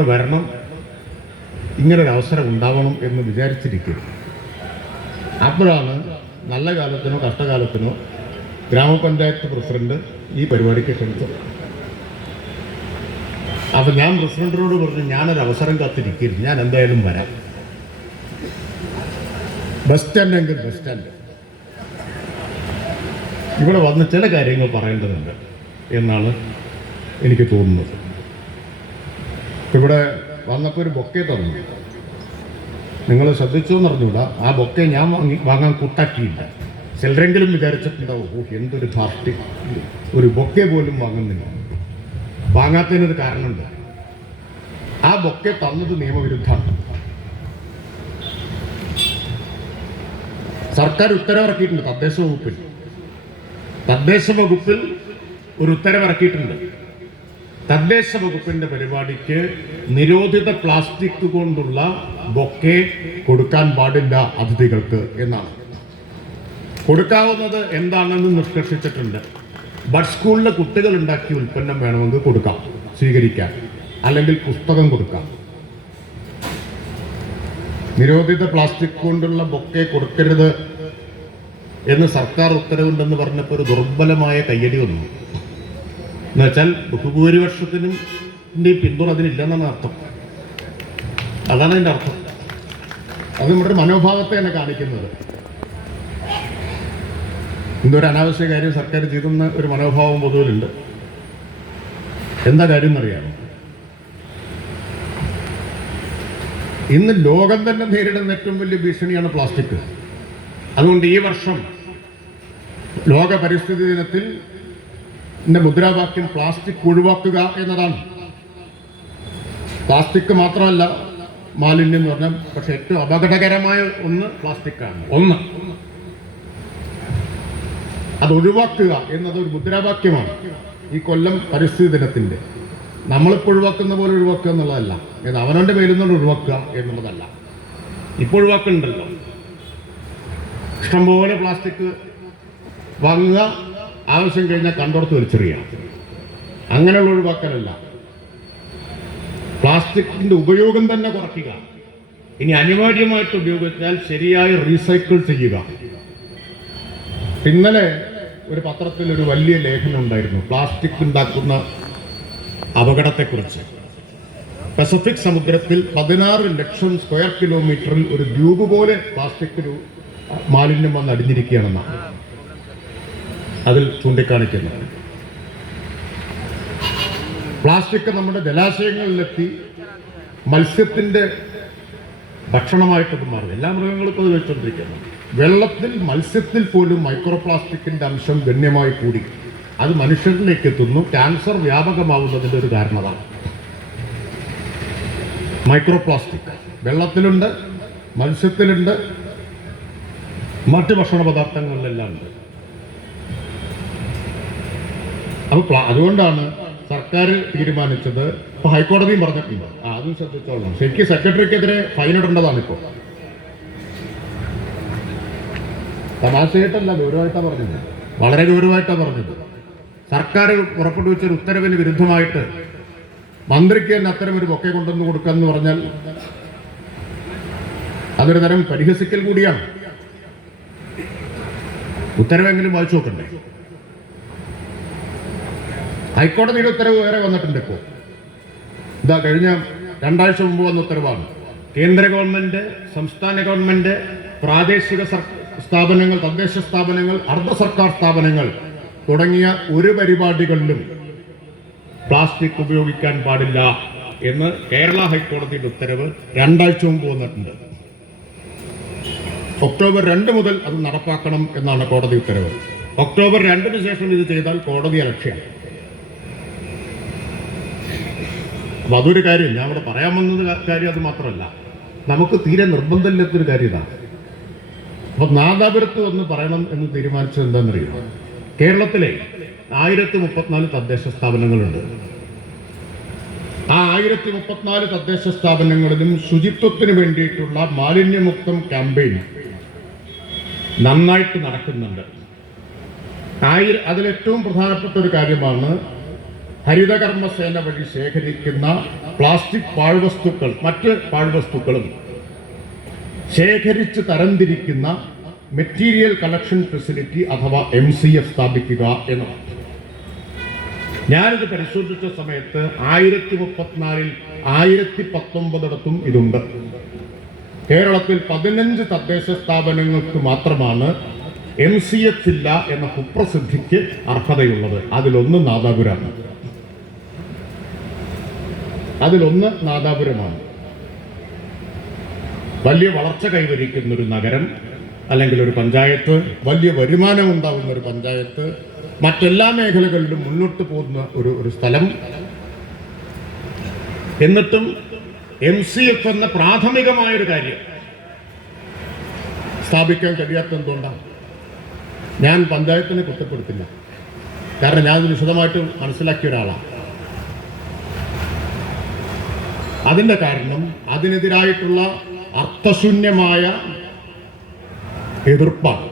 വരണം, ഇങ്ങനൊരു അവസരം ഉണ്ടാവണം എന്ന് വിചാരിച്ചിരിക്കും. അപ്പോഴാണ് നല്ല കാലത്തിനോ കഷ്ടകാലത്തിനോ ഗ്രാമപഞ്ചായത്ത് പ്രസിഡന്റ് ഈ പരിപാടിക്ക് ക്ഷണിച്ചത്. അപ്പം ഞാൻ പ്രസിഡന്റിനോട് പറഞ്ഞു, ഞാനൊരു അവസരം കാത്തിരിക്കും, ഞാൻ എന്തായാലും വരാം. ബസ് സ്റ്റാൻഡെങ്കിൽ ബസ് സ്റ്റാൻഡ്, ഇവിടെ വന്ന് ചില കാര്യങ്ങൾ പറയേണ്ടതുണ്ട് എന്നാണ് എനിക്ക് തോന്നുന്നത്. ഇവിടെ വന്നപ്പോൾ ഒരു ബൊക്കെ തന്നു, നിങ്ങൾ ശ്രദ്ധിച്ചു എന്നറിഞ്ഞൂടാ. ആ ബൊക്കെ ഞാൻ വാങ്ങാൻ കൂട്ടാക്കിയില്ല. ചിലരെങ്കിലും വിചാരിച്ചിട്ടുണ്ടാവും, ഓ എന്തൊരു ധാർഷ്ട്യം, ഒരു ബൊക്കെ പോലും വാങ്ങുന്നില്ല. വാങ്ങാത്തതിനൊരു കാരണമുണ്ട്. ആ ബൊക്കെ തന്നത് നിയമവിരുദ്ധമാണ്. സർക്കാർ ഉത്തരവിറക്കിയിട്ടുണ്ട്. തദ്ദേശ വകുപ്പിൽ ഒരു ഉത്തരവിറക്കിയിട്ടുണ്ട്. തദ്ദേശ വകുപ്പിന്റെ പരിപാടിക്ക് നിരോധിത പ്ലാസ്റ്റിക് കൊണ്ടുള്ള ബൊക്കെ കൊടുക്കാൻ പാടില്ല അതിഥികൾക്ക് എന്നാണ്. കൊടുക്കാവുന്നത് എന്താണെന്ന് നിഷ്കർഷിച്ചിട്ടുണ്ട്. ബഡ് സ്കൂളിലെ കുട്ടികൾ ഉണ്ടാക്കിയ ഉൽപ്പന്നം വേണമെങ്കിൽ കൊടുക്കാം, സ്വീകരിക്കാം, അല്ലെങ്കിൽ പുസ്തകം കൊടുക്കാം. നിരോധിത പ്ലാസ്റ്റിക് കൊണ്ടുള്ള ബൊക്കെ കൊടുക്കരുത് എന്ന് സർക്കാർ ഉത്തരവുണ്ടെന്ന് പറഞ്ഞപ്പോൾ ഒരു ദുർബലമായ കയ്യടി വന്നു. എന്നുവെച്ചാൽ ബഹുഭൂരിപക്ഷത്തിനും പിന്തുണ അതിനില്ലെന്നാണ് അർത്ഥം. അതാണ് അതിൻ്റെ അർത്ഥം. അത് നമ്മുടെ മനോഭാവത്തെ തന്നെ കാണിക്കുന്നത്. എന്തൊരു അനാവശ്യ കാര്യം സർക്കാർ ചെയ്തെന്ന ഒരു മനോഭാവം പൊതുവിലുണ്ട്. എന്താ കാര്യം എന്നറിയാമോ? ഇന്ന് ലോകം തന്നെ നേരിടുന്ന ഏറ്റവും വലിയ ഭീഷണിയാണ് പ്ലാസ്റ്റിക്. അതുകൊണ്ട് ഈ വർഷം ലോക പരിസ്ഥിതി ദിനത്തിൽ മുദ്രാവാക്യം പ്ലാസ്റ്റിക് ഒഴിവാക്കുക എന്നതാണ്. പ്ലാസ്റ്റിക് മാത്രമല്ല മാലിന്യം എന്ന് പറഞ്ഞാൽ, പക്ഷെ ഏറ്റവും അപകടകരമായ ഒന്ന് പ്ലാസ്റ്റിക്കാണ്. അത് ഒഴിവാക്കുക എന്നതൊരു മുദ്രാവാക്യമാണ് ഈ കൊല്ലം പരിസ്ഥിതി ദിനത്തിൻ്റെ. നമ്മളിപ്പോൾ ഒഴിവാക്കുന്ന പോലെ ഒഴിവാക്കുക എന്നുള്ളതല്ല, ഇത് അവനവൻ്റെ മേലിൽ നിന്നുകൊണ്ട് ഒഴിവാക്കുക എന്നുള്ളതല്ല. ഇപ്പോൾ ഒഴിവാക്കുന്നുണ്ടല്ലോ, ഇഷ്ടംപോലെ പ്ലാസ്റ്റിക് വാങ്ങുക, ആവശ്യം കഴിഞ്ഞാൽ കണ്ടോർത്ത് വലിച്ചെറിയുക, അങ്ങനെയുള്ള ഒഴിവാക്കലല്ല. പ്ലാസ്റ്റിക്കിൻ്റെ ഉപയോഗം തന്നെ കുറയ്ക്കുക. ഇനി അനിവാര്യമായിട്ട് ഉപയോഗിച്ചാൽ ശരിയായി റീസൈക്കിൾ ചെയ്യുക. ഇന്നലെ ഒരു പത്രത്തിൽ ഒരു വലിയ ലേഖനം ഉണ്ടായിരുന്നു പ്ലാസ്റ്റിക് ഉണ്ടാക്കുന്ന അപകടത്തെക്കുറിച്ച്. പസഫിക് സമുദ്രത്തിൽ 16 ലക്ഷം സ്ക്വയർ കിലോമീറ്ററിൽ ഒരു ദ്വീപ് പോലെ പ്ലാസ്റ്റിക് മാലിന്യം വന്ന് അടിഞ്ഞിരിക്കുകയാണെന്നാണ് അതിൽ ചൂണ്ടിക്കാണിക്കുന്നത്. പ്ലാസ്റ്റിക് നമ്മുടെ ജലാശയങ്ങളിലെത്തി മത്സ്യത്തിൻ്റെ ഭക്ഷണമായിട്ടത് മാറും. എല്ലാ മൃഗങ്ങളും അത് വെച്ചുകൊണ്ടിരിക്കുന്നു. വെള്ളത്തിൽ, മത്സ്യത്തിൽ പോലും മൈക്രോ പ്ലാസ്റ്റിക്കിൻ്റെ അംശം ഗണ്യമായി കൂടി. അത് മനുഷ്യരിലേക്ക് എത്തുന്നു. ക്യാൻസർ വ്യാപകമാവുന്നതിൻ്റെ ഒരു കാരണമാണ്. മൈക്രോ പ്ലാസ്റ്റിക് വെള്ളത്തിലുണ്ട്, മത്സ്യത്തിലുണ്ട്, മറ്റ് ഭക്ഷണ പദാർത്ഥങ്ങളിലെല്ലാം ഉണ്ട്. അപ്പോൾ അതുകൊണ്ടാണ് സർക്കാർ തീരുമാനിച്ചത്. ഇപ്പോൾ ഹൈക്കോടതിയും പറഞ്ഞിട്ടുണ്ട്, അതും ശ്രദ്ധിച്ചോളണം. ശരിക്കും സെക്രട്ടറിക്കെതിരെ ഫൈനിടേണ്ടതാണ്. ഇപ്പോൾ തമാശയായിട്ടല്ല, ഗൗരവമായിട്ടാണ് പറഞ്ഞത്, വളരെ ഗൗരവമായിട്ടാണ് പറഞ്ഞത്. സർക്കാർ പുറപ്പെടുവിച്ചൊരു ഉത്തരവിന് വിരുദ്ധമായിട്ട് മന്ത്രിക്ക് തന്നെ അത്തരം ഒരു ബൊക്കെ കൊണ്ടുവന്ന് കൊടുക്കാന്ന് പറഞ്ഞാൽ അതൊരു തരം പരിഹസിക്കൽ കൂടിയാണ്. ഉത്തരവെങ്കിലും വായിച്ചു നോക്കണ്ടേ? ഹൈക്കോടതിയുടെ ഉത്തരവ് വേറെ വന്നിട്ടുണ്ട്. ഇപ്പോൾ ഇതാ കഴിഞ്ഞ 2 ആഴ്ച മുമ്പ് വന്ന ഉത്തരവാണ്. കേന്ദ്ര ഗവൺമെന്റ്, സംസ്ഥാന ഗവൺമെന്റ്, പ്രാദേശിക സ്ഥാപനങ്ങൾ, തദ്ദേശ സ്ഥാപനങ്ങൾ, അർദ്ധ സർക്കാർ സ്ഥാപനങ്ങൾ തുടങ്ങിയ ഒരു പരിപാടികളിലും പ്ലാസ്റ്റിക് ഉപയോഗിക്കാൻ പാടില്ല എന്ന് കേരള ഹൈക്കോടതിയുടെ ഉത്തരവ് 2 ആഴ്ച മുമ്പ് വന്നിട്ടുണ്ട്. ഒക്ടോബർ 2 മുതൽ അത് നടപ്പാക്കണം എന്നാണ് കോടതി ഉത്തരവ്. ഒക്ടോബർ 2-ന് ശേഷം ഇത് ചെയ്താൽ കോടതി അലക്ഷ്യമാണ്. അപ്പം അതൊരു കാര്യം ഞാൻ ഇവിടെ പറയാൻ വന്നത് കാര്യം അത് മാത്രമല്ല, നമുക്ക് തീരെ നിർബന്ധമില്ലാത്തൊരു കാര്യം ഇതാണ്. അപ്പം നാദാപുരത്ത് വന്ന് പറയണം എന്ന് തീരുമാനിച്ചത് എന്താണെന്നറിയുമോ? കേരളത്തിലെ 1034 തദ്ദേശ സ്ഥാപനങ്ങളുണ്ട്. ആ 1034 തദ്ദേശ സ്ഥാപനങ്ങളിലും ശുചിത്വത്തിന് വേണ്ടിയിട്ടുള്ള മാലിന്യമുക്തം ക്യാമ്പയിൻ നന്നായിട്ട് നടക്കുന്നുണ്ട്. അതിലേറ്റവും പ്രധാനപ്പെട്ട ഒരു കാര്യമാണ് ഹരിതകർമ്മസേന വഴി ശേഖരിക്കുന്ന പ്ലാസ്റ്റിക് പാഴ്വസ്തുക്കൾ, മറ്റ് പാഴ്വസ്തുക്കളും ശേഖരിച്ച് തരംതിരിക്കുന്ന മെറ്റീരിയൽ കളക്ഷൻ ഫെസിലിറ്റി അഥവാ MCF സ്ഥാപിക്കുക എന്നതാണ്. ഞാനിത് പരിശോധിച്ച സമയത്ത് 1034-ൽ 1019 ഇതുണ്ട്. കേരളത്തിൽ 15 തദ്ദേശ സ്ഥാപനങ്ങൾക്ക് മാത്രമാണ് MCF ഇല്ല എന്ന കുപ്രസിദ്ധിക്ക് അർഹതയുള്ളത്. അതിലൊന്ന് നാദാപുരമാണ്. വലിയ വളർച്ച കൈവരിക്കുന്നൊരു നഗരം, അല്ലെങ്കിൽ ഒരു പഞ്ചായത്ത്, വലിയ വരുമാനം ഉണ്ടാകുന്ന ഒരു പഞ്ചായത്ത്, മറ്റെല്ലാ മേഖലകളിലും മുന്നോട്ട് പോകുന്ന ഒരു സ്ഥലം. എന്നിട്ടും MCF എന്ന പ്രാഥമികമായൊരു കാര്യം സ്ഥാപിക്കാൻ കഴിയാത്ത എന്തുകൊണ്ടാണ്? ഞാൻ പഞ്ചായത്തിനെ കുറ്റപ്പെടുത്തില്ല, കാരണം ഞാനത് വിശദമായിട്ട് മനസ്സിലാക്കിയ ഒരാളാണ്. അതിൻ്റെ കാരണം അതിനെതിരായിട്ടുള്ള അർത്ഥശൂന്യമായ എതിർപ്പാണ്.